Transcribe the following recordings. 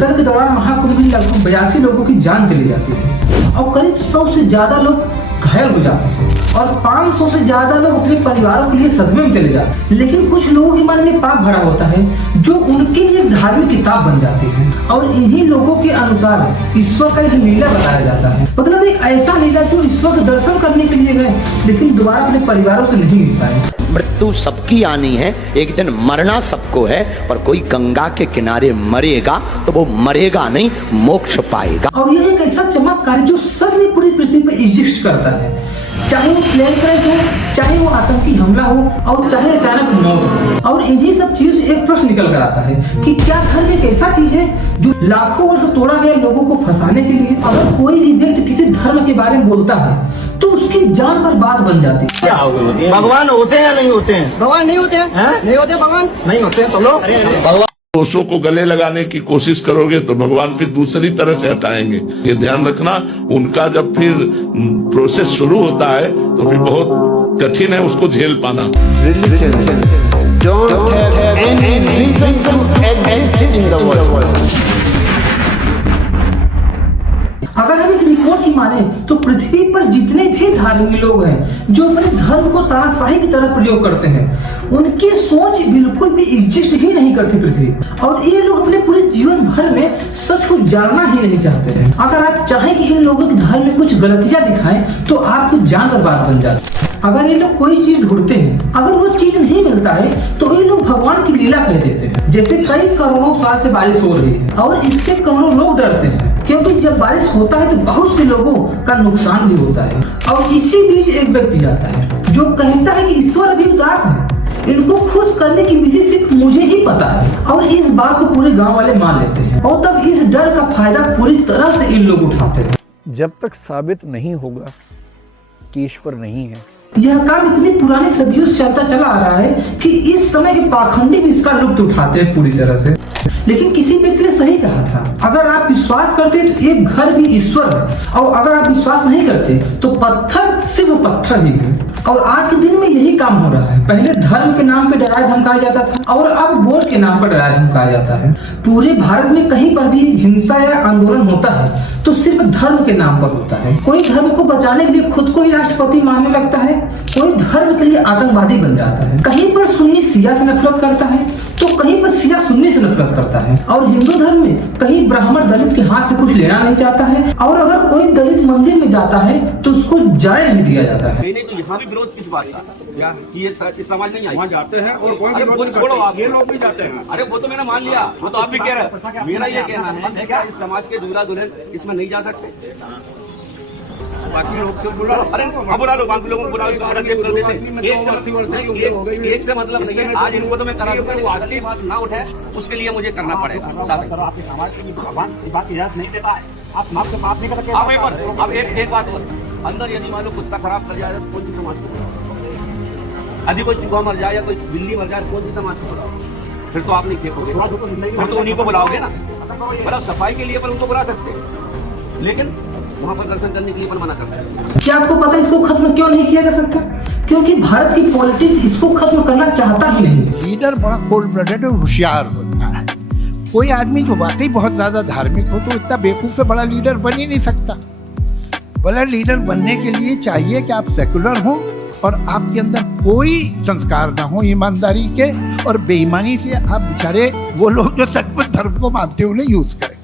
सदर के दौरान महाकुंभ में लगभग 82 लोगों की जान चली जाती है और करीब 100 से ज्यादा लोग घायल हो जाते हैं और 500 से ज्यादा लोग अपने परिवारों के लिए सदमे में चले जाते हैं। लेकिन कुछ लोगों के मन में पाप भरा होता है जो उनके लिए धार्मिक किताब बन जाती है और इन्हीं लोगों के अनुसार ईश्वर का यह लीला बताया जाता है। मतलब एक ऐसा लीला जो ईश्वर के दर्शन करने के लिए गए लेकिन दोबारा अपने परिवारों से नहीं मिल पाए। मृत्यु सबकी आनी है, एक दिन मरना सबको है, पर कोई गंगा के किनारे मरेगा तो वो मरेगा नहीं, मोक्ष पाएगा। और यह एक ऐसा चमत्कार जो सब में पूरी पृथ्वी पर एग्जिस्ट करता है, चाहे वो प्लेन क्रैश हो, चाहे वो आतंकी हमला हो और चाहे अचानक मौत हो। और इन्हीं सब चीजों से एक प्रश्न निकल कर आता है कि क्या धर्म एक ऐसा चीज है जो लाखों वर्ष तोड़ा गया लोगों को फंसाने के लिए। अगर कोई भी व्यक्ति किसी धर्म के बारे में बोलता है तो उसकी जान पर बात बन जाती है। क्या भगवान होते हैं या नहीं होते हैं? भगवान नहीं होते हैं, नहीं होते भगवान, नहीं होते हैं। तो लोग भगवान दोषों को गले लगाने की कोशिश करोगे तो भगवान फिर दूसरी तरह से हटाएंगे। ये ध्यान रखना, उनका जब फिर प्रोसेस शुरू होता है तो फिर बहुत कठिन है उसको झेल पाना। अगर हम इस रिपोर्ट की माने तो पृथ्वी पर जितने भी धार्मिक लोग हैं जो अपने धर्म को तानाशाही की तरह प्रयोग करते हैं उनकी सोच बिल्कुल भी एग्जिस्ट ही नहीं करती पृथ्वी। और ये लोग अपने पूरे जीवन भर में सच को जानना ही नहीं चाहते हैं। अगर आप चाहें कि इन लोगों के धर्म में कुछ गलतियां दिखाएं तो आपको जान पर बात बन जाती है। अगर ये लोग कोई चीज ढूंढते हैं, अगर वो चीज नहीं मिलता है तो ये लोग भगवान की लीला कह देते हैं। जैसे कई करोड़ों साल से बारिश हो रही है और इससे करोड़ों लोग डरते हैं क्योंकि जब बारिश होता है तो बहुत से लोगों का नुकसान भी होता है। और इसी बीच एक व्यक्ति आता है जो कहता है कि ईश्वर अभी उदास है, इनको खुश करने की विधि सिर्फ मुझे ही पता है। और इस बात को पूरे गांव वाले मान लेते हैं और तब इस डर का फायदा पूरी तरह से इन लोग उठाते हैं। जब तक साबित नहीं होगा कि ईश्वर नहीं है, यह काम इतनी पुरानी सदियों से चलता चला आ रहा है कि इस समय के पाखंडी भी इसका लुत्फ उठाते हैं पूरी तरह से। लेकिन किसी व्यक्ति ने सही कहा था, अगर आप विश्वास करते हैं तो एक घर भी ईश्वर है और अगर आप विश्वास नहीं करते तो पत्थर सिर्फ पत्थर ही है। और आज के दिन में यही काम हो रहा है। पहले धर्म के नाम पे डराया धमकाया जाता था और अब वोट के नाम पर डराया धमकाया जाता है। पूरे भारत में कहीं पर भी हिंसा या आंदोलन होता है तो सिर्फ धर्म के नाम पर होता है। कोई धर्म को बचाने के लिए खुद को ही राष्ट्रपति मानने लगता है, कोई धर्म के लिए आतंकवादी बन जाता है। कहीं पर सुन्नी शिया से नफरत करता है तो कहीं पर शिया सुन्नी से नफरत करता है। और हिंदू धर्म में कहीं ब्राह्मण दलित के हाथ से कुछ लेना नहीं चाहता है और अगर कोई दलित मंदिर में जाता है तो उसको जाने नहीं दिया जाता है। नहीं तो यहाँ भी विरोध किस बात का कि ये समाज नहीं वहाँ जाते हैं और कोई छोड़ो आप ये लोग भी जाते हैं। अरे वो तो मैंने मान लिया, वो तो आप भी कह रहे हैं। मेरा ये कहना है क्या इस समाज के दूल्हा दुल्हन इसमें नहीं जा सकते? बाकी लोग क्यों बुला लो? अरे हाँ बुला लो, बाकी लोगों को बुला लो। एक से मतलब नहीं है। आज इनको तो मैं करा दूंगा, आगे बात ना उठे उसके लिए मुझे करना पड़ेगा। आपके समाज की भगवान की बात इजाजत नहीं देता है, आप माफ से बात नहीं कर सकते। आप एक बार अब एक बात और, अंदर यदि मान लो कुत्ता खराब कर जाए तो कौन सी समाज को? यदि कोई चूहा मर जाए या कोई बिल्ली मर जाए कौन सी समाज को बुलाओ? फिर तो आप नहीं खेपोगे, फिर तो उन्हीं को बुलाओगे ना। मतलब सफाई के लिए पर उनको बुला सकते हैं लेकिन वहाँ पर दर्शन करने के लिए मना करता है। क्या आपको पता है इसको खत्म क्यों नहीं किया जा सकता? क्योंकि भारत की पॉलिटिक्स इसको खत्म करना चाहता ही नहीं। लीडर बड़ा कोल्ड ब्लडेड और होशियार होता है। कोई आदमी जो वाकई बहुत ज्यादा धार्मिक हो तो इतना बेवकूफ से बड़ा लीडर बन ही नहीं सकता। बड़ा लीडर बनने के लिए चाहिए कि आप सेकुलर हो और आपके अंदर कोई संस्कार ना हो ईमानदारी के, और बेईमानी से आप बेचारे वो लोग जो सचमुच धर्म को मानते हैं उन्हें यूज करें।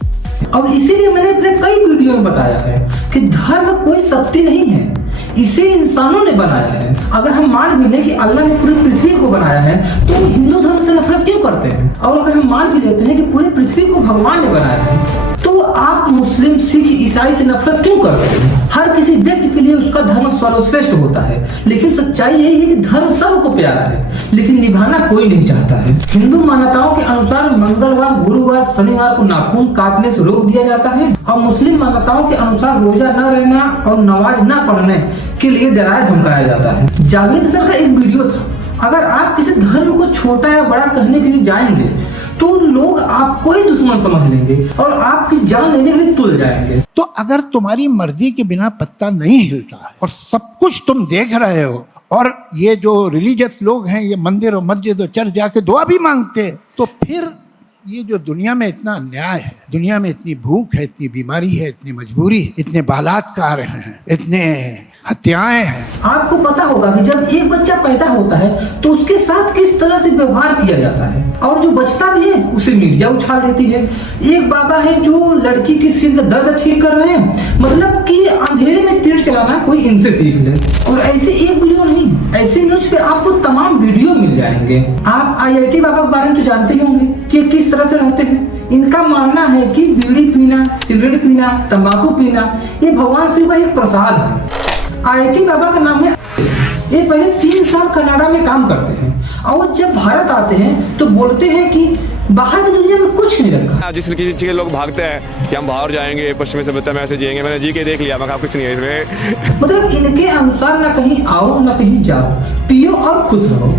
और इसीलिए मैंने अपने कई वीडियो में बताया है कि धर्म कोई शक्ति नहीं है, इसे इंसानों ने बनाया है। अगर हम मान भी लें कि अल्लाह ने पूरी पृथ्वी को बनाया है तो हिंदू धर्म से नफरत क्यों करते हैं? और अगर हम मान भी लेते हैं कि पूरी पृथ्वी को भगवान ने बनाया है तो आप मुस्लिम सिख ईसाई से नफरत क्यों करते हैं? हर किसी व्यक्ति के लिए उसका धर्म सर्वश्रेष्ठ होता है, लेकिन सच्चाई यही है कि धर्म सबको प्यारा है लेकिन निभाना कोई नहीं चाहता है। हिंदू मान्यताओं के अनुसार मंगलवार, गुरुवार, शनिवार को नाखून काटने से रोक दिया जाता है और मुस्लिम मान्यताओं के अनुसार रोजा न रहना और नमाज न पढ़ने के लिए डराया धमकाया जाता है। जावेद सर का एक वीडियो था, अगर आप किसी धर्म को छोटा या बड़ा कहने के लिए जाएंगे तो लोग आपको ही दुश्मन समझ लेंगे और आपकी जान लेने के लिए तुल जाएंगे। तो अगर तुम्हारी मर्जी के बिना पत्ता नहीं हिलता है और सब कुछ तुम देख रहे हो और ये जो रिलीजियस लोग हैं ये मंदिर और मस्जिद और चर्च जाके दुआ भी मांगते हैं, तो फिर ये जो दुनिया में इतना अन्याय है, दुनिया में इतनी भूख है, इतनी बीमारी है, इतनी मजबूरी है, इतने बलात्कार हैं, इतने हत्याएं हैं। आपको पता होगा कि जब एक बच्चा पैदा होता है तो उसके साथ किस तरह से व्यवहार किया जाता है, और जो बचता भी है उसे मीडिया उछाल देती है। एक बाबा है जो लड़की के सिर का दर्द ठीक कर रहे हैं, मतलब कि अंधेरे में तीर चलाना कोई इनसे सीख ले। और ऐसे एक वीडियो नहीं, ऐसे न्यूज पे आपको तमाम वीडियो मिल जाएंगे। आप IIT बाबा के बारे में तो जानते ही होंगे कि किस तरह से रहते हैं। इनका मानना है कि बीड़ी पीना, सिगरेट पीना, तंबाकू पीना ये भगवान शिव का एक प्रसाद है। IIT बाबा का नाम है। ये पहले 3 साल कनाडा में काम करते हैं और जब भारत आते हैं तो बोलते हैं कि बाहर की दुनिया में कुछ नहीं रखा। जिस चीज लोग भागते हैं कि हम बाहर जाएंगे, पश्चिमी सभ्यता में ऐसे जिएंगे, मैंने जी के देख लिया, मैं कहा कुछ नहीं है इसमें। मतलब इनके अनुसार ना कहीं आओ ना कहीं जाओ, पियो और खुश रहो।